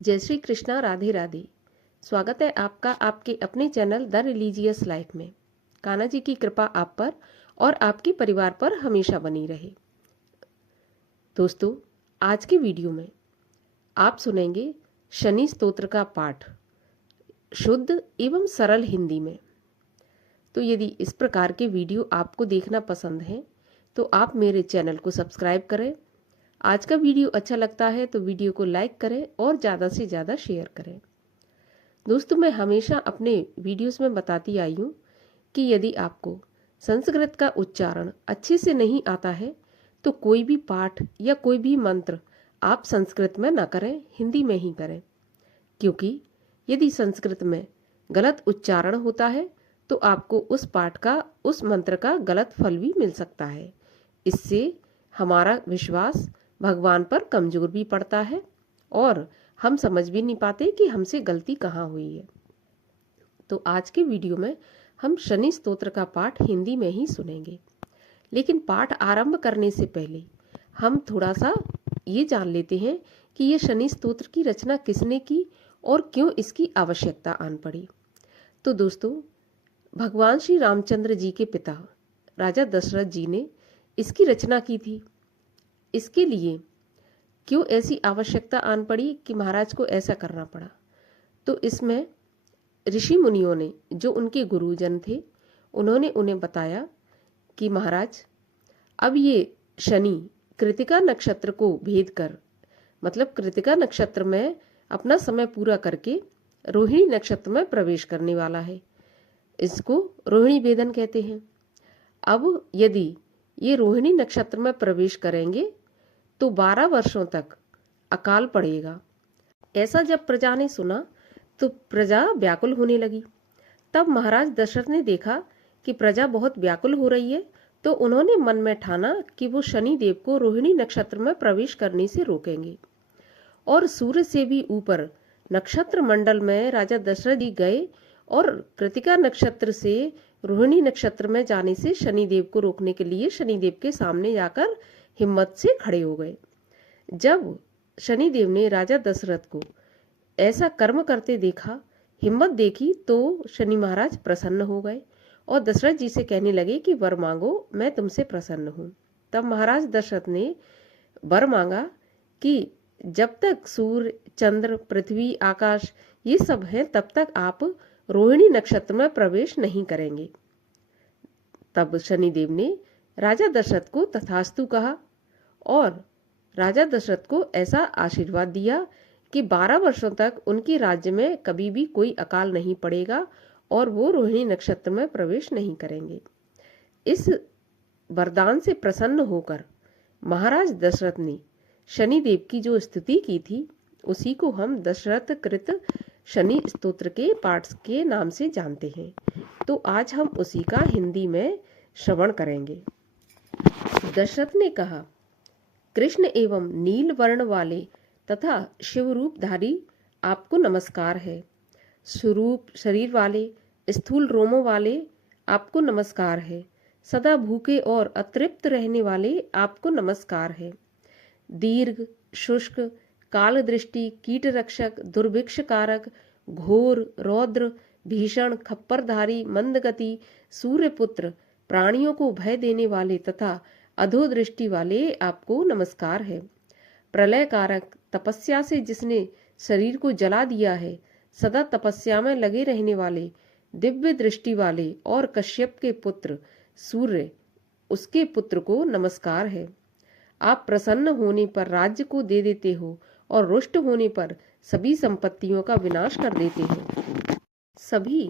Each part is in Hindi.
जय श्री कृष्णा। राधे राधे। स्वागत है आपका आपके अपने चैनल द रिलीजियस लाइफ में। कान्हा जी की कृपा आप पर और आपके परिवार पर हमेशा बनी रहे। दोस्तों, आज के वीडियो में आप सुनेंगे शनि स्तोत्र का पाठ शुद्ध एवं सरल हिंदी में। तो यदि इस प्रकार के वीडियो आपको देखना पसंद है तो आप मेरे चैनल को सब्सक्राइब करें। आज का वीडियो अच्छा लगता है तो वीडियो को लाइक करें और ज़्यादा से ज़्यादा शेयर करें। दोस्तों, मैं हमेशा अपने वीडियोस में बताती आई हूँ कि यदि आपको संस्कृत का उच्चारण अच्छे से नहीं आता है तो कोई भी पाठ या कोई भी मंत्र आप संस्कृत में ना करें, हिंदी में ही करें। क्योंकि यदि संस्कृत में गलत उच्चारण होता है तो आपको उस पाठ का, उस मंत्र का गलत फल भी मिल सकता है। इससे हमारा विश्वास भगवान पर कमजोर भी पड़ता है और हम समझ भी नहीं पाते कि हमसे गलती कहाँ हुई है। तो आज के वीडियो में हम शनि स्तोत्र का पाठ हिंदी में ही सुनेंगे। लेकिन पाठ आरंभ करने से पहले हम थोड़ा सा ये जान लेते हैं कि ये शनि स्तोत्र की रचना किसने की और क्यों इसकी आवश्यकता आन पड़ी। तो दोस्तों, भगवान श्री रामचंद्र जी के पिता राजा दशरथ जी ने इसकी रचना की थी। इसके लिए क्यों ऐसी आवश्यकता आन पड़ी कि महाराज को ऐसा करना पड़ा, तो इसमें ऋषि मुनियों ने, जो उनके गुरुजन थे, उन्होंने उन्हें बताया कि महाराज, अब ये शनि कृतिका नक्षत्र को भेद कर, मतलब कृतिका नक्षत्र में अपना समय पूरा करके रोहिणी नक्षत्र में प्रवेश करने वाला है। इसको रोहिणी भेदन कहते हैं। अब यदि ये रोहिणी नक्षत्र में प्रवेश करेंगे तो 12 वर्षों तक अकाल पड़ेगा। ऐसा जब प्रजा ने सुना तो प्रजा व्याकुल होने लगी। तब महाराज दशरथ ने देखा कि प्रजा बहुत व्याकुल हो रही है, तो उन्होंने मन में ठाना कि वो शनि देव को रोहिणी नक्षत्र में प्रवेश करने से रोकेंगे। और सूर्य से भी ऊपर नक्षत्र मंडल में राजा दशरथ जी गए और कृतिका नक्षत्र से रोहिणी नक्षत्र में जाने से शनि देव को रोकने के लिए शनि देव के सामने जाकर हिम्मत से खड़े हो गए। जब शनि देव ने राजा दशरथ को ऐसा कर्म करते देखा, हिम्मत देखी, तो शनि महाराज प्रसन्न हो गए और दशरथ जी से कहने लगे कि वर मांगो, मैं तुमसे प्रसन्न हूँ। तब महाराज दशरथ ने वर मांगा कि जब तक सूर्य, चंद्र, पृथ्वी, आकाश ये सब हैं, तब तक आप रोहिणी नक्षत्र में प्रवेश नहीं करेंगे। तब शनिदेव ने राजा दशरथ को तथास्तु कहा और राजा दशरथ को ऐसा आशीर्वाद दिया कि 12 वर्षों तक उनके राज्य में कभी भी कोई अकाल नहीं पड़ेगा और वो रोहिणी नक्षत्र में प्रवेश नहीं करेंगे। इस वरदान से प्रसन्न होकर महाराज दशरथ ने शनिदेव की जो स्तुति की थी, उसी को हम दशरथ कृत शनि स्तोत्र के पाठ के नाम से जानते हैं। तो आज हम उसी का हिंदी में श्रवण करेंगे। दशरथ ने कहा, कृष्ण एवं नील वर्ण वाले तथा शिवरूपधारी आपको नमस्कार है। स्वरूप शरीर वाले, स्थूल रोमों वाले आपको नमस्कार है। सदा भूखे और अतृप्त रहने वाले आपको नमस्कार है। दीर्घ, शुष्क, काल दृष्टि, कीट रक्षक, दुर्भिक्ष कारक, घोर, रौद्र, भीषण, खप्परधारी, मंदगति, सूर्यपुत्र, प्राणियों को भय देने वाले तथा अधोदृष्टि वाले आपको नमस्कार है। प्रलय कारक, तपस्या से जिसने शरीर को जला दिया है, सदा तपस्या में लगे रहने वाले, दिव्य दृष्टि वाले और कश्यप के पुत्र सूर्य, उसके पुत्र को नमस्कार है। आप प्रसन्न होने पर राज्य को दे देते हो और रुष्ट होने पर सभी संपत्तियों का विनाश कर देते हो। सभी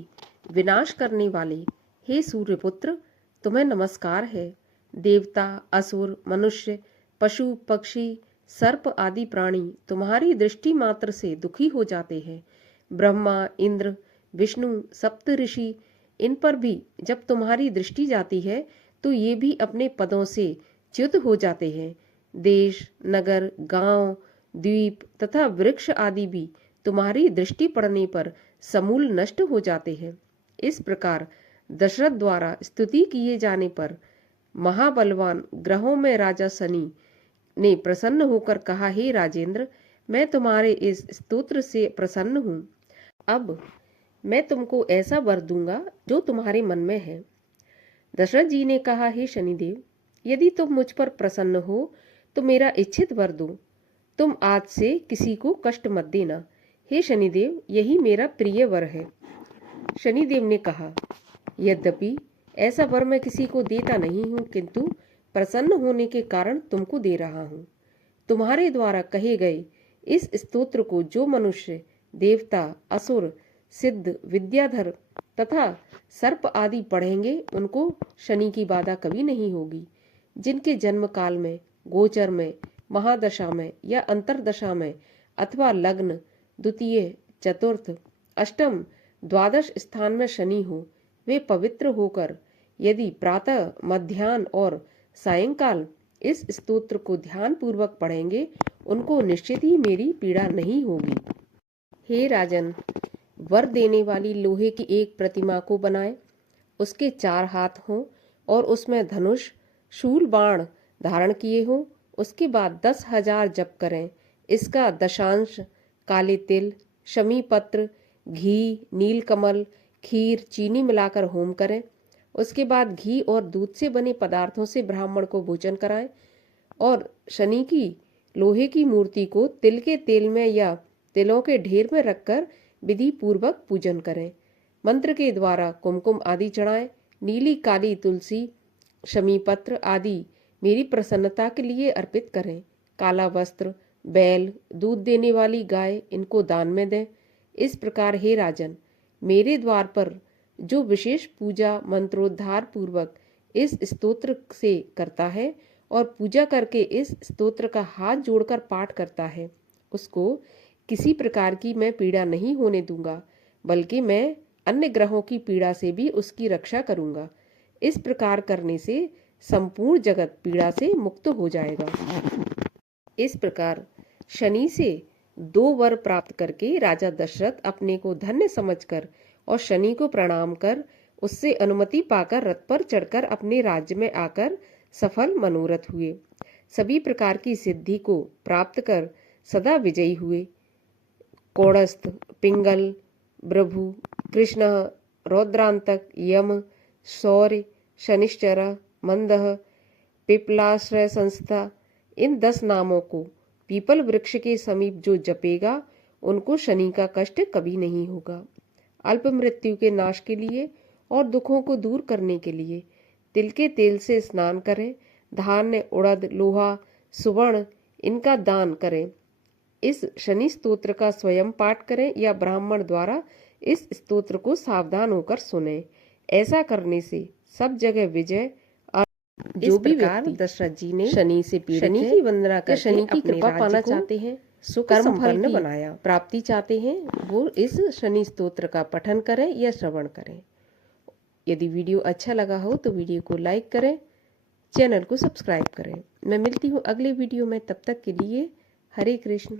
विनाश करने वाले हे सूर्यपुत्र, तुम्हें नमस्कार है। देवता, असुर, मनुष्य, पशु, पक्षी, सर्प आदि प्राणी तुम्हारी दृष्टि मात्र से दुखी हो जाते हैं। ब्रह्मा, इंद्र, विष्णु, सप्त ऋषि, इन पर भी जब तुम्हारी दृष्टि जाती है तो ये भी अपने पदों से च्युत हो जाते हैं। देश, नगर, गांव, द्वीप तथा वृक्ष आदि भी तुम्हारी दृष्टि पड़ने पर समूल नष्ट हो जाते हैं। इस प्रकार दशरथ द्वारा स्तुति किए जाने पर महाबलवान ग्रहों में राजा शनि ने प्रसन्न होकर कहा, हे राजेंद्र, मैं तुम्हारे इस स्तोत्र से प्रसन्न हूँ। अब मैं तुमको ऐसा वर दूंगा जो तुम्हारे मन में है। दशरथ जी ने कहा, हे शनिदेव, यदि तुम मुझ पर प्रसन्न हो तो मेरा इच्छित वर दो। तुम आज से किसी को कष्ट मत देना। हे शनिदेव, यही मेरा प्रिय वर है। शनिदेव ने कहा, यद्यपि ऐसा वर मैं किसी को देता नहीं हूँ, किंतु प्रसन्न होने के कारण तुमको दे रहा हूँ। तुम्हारे द्वारा कहे गए इस स्तोत्र को जो मनुष्य, देवता, असुर, सिद्ध, विद्याधर तथा सर्प आदि पढ़ेंगे, उनको शनि की बाधा कभी नहीं होगी। जिनके जन्म काल में, गोचर में, महादशा में या अंतरदशा में अथवा लग्न, द्वितीय, चतुर्थ, अष्टम, द्वादश स्थान में शनि हो, वे पवित्र होकर यदि प्रातः, मध्याह्न और सायंकाल इस स्तोत्र को ध्यान पूर्वक पढ़ेंगे, उनको निश्चित ही मेरी पीड़ा नहीं होगी। हे राजन, वर देने वाली लोहे की एक प्रतिमा को बनाए, उसके 4 हाथ हों और उसमें धनुष, शूल, बाण धारण किए हों। उसके बाद 10,000 जप करें। इसका दशांश काले तिल, शमी पत्र, घी, नीलकमल, खीर, चीनी मिलाकर होम करें। उसके बाद घी और दूध से बने पदार्थों से ब्राह्मण को भोजन कराएं और शनि की लोहे की मूर्ति को तिल के तेल में या तिलों के ढेर में रखकर विधि पूर्वक पूजन करें। मंत्र के द्वारा कुमकुम आदि चढ़ाएं। नीली, काली तुलसी, शमी पत्र आदि मेरी प्रसन्नता के लिए अर्पित करें। काला वस्त्र, बैल, दूध देने वाली गाय, इनको दान में दें। इस प्रकार हे राजन, मेरे द्वार पर जो विशेष पूजा मंत्रोद्धार पूर्वक इस स्तोत्र से करता है और पूजा करके इस स्तोत्र का हाथ जोड़कर पाठ करता है, उसको किसी प्रकार की मैं पीड़ा नहीं होने दूंगा, बल्कि मैं अन्य ग्रहों की पीड़ा से भी उसकी रक्षा करूंगा। इस प्रकार करने से संपूर्ण जगत पीड़ा से मुक्त हो जाएगा। इस प्रकार शनि से 2 वर प्राप्त करके राजा दशरथ अपने को धन्य समझकर और शनि को प्रणाम कर उससे अनुमति पाकर रथ पर चढ़कर अपने राज्य में आकर सफल मनोरथ हुए। सभी प्रकार की सिद्धि को प्राप्त कर सदा विजयी हुए। कौड़स्थ, पिंगल, भृगु, कृष्ण, रौद्रांतक, यम, शौर्य, शनिश्चर, मंदह, पिपलाश्रय संस्था, इन 10 नामों को पीपल वृक्ष के समीप जो जपेगा, उनको शनि का कष्ट कभी नहीं होगा। अल्प मृत्यु के नाश के लिए और दुखों को दूर करने के लिए तिल के तेल से स्नान करें। धान्य, उड़द, लोहा, सुवर्ण इनका दान करें। इस शनि स्तोत्र का स्वयं पाठ करें या ब्राह्मण द्वारा इस स्तोत्र को सावधान होकर सुने। ऐसा करने से सब जगह विजय। जो भी व्यक्ति दशरथ जी ने शनि से पीड़ित शनि की वंदना कर शनि की कृपा पाना चाहते हैं, कर्म फल की बनाया प्राप्ति चाहते हैं, वो इस शनि स्तोत्र का पठन करें या श्रवण करें। यदि वीडियो अच्छा लगा हो तो वीडियो को लाइक करें, चैनल को सब्सक्राइब करें। मैं मिलती हूँ अगले वीडियो में, तब तक के लिए हरे कृष्ण।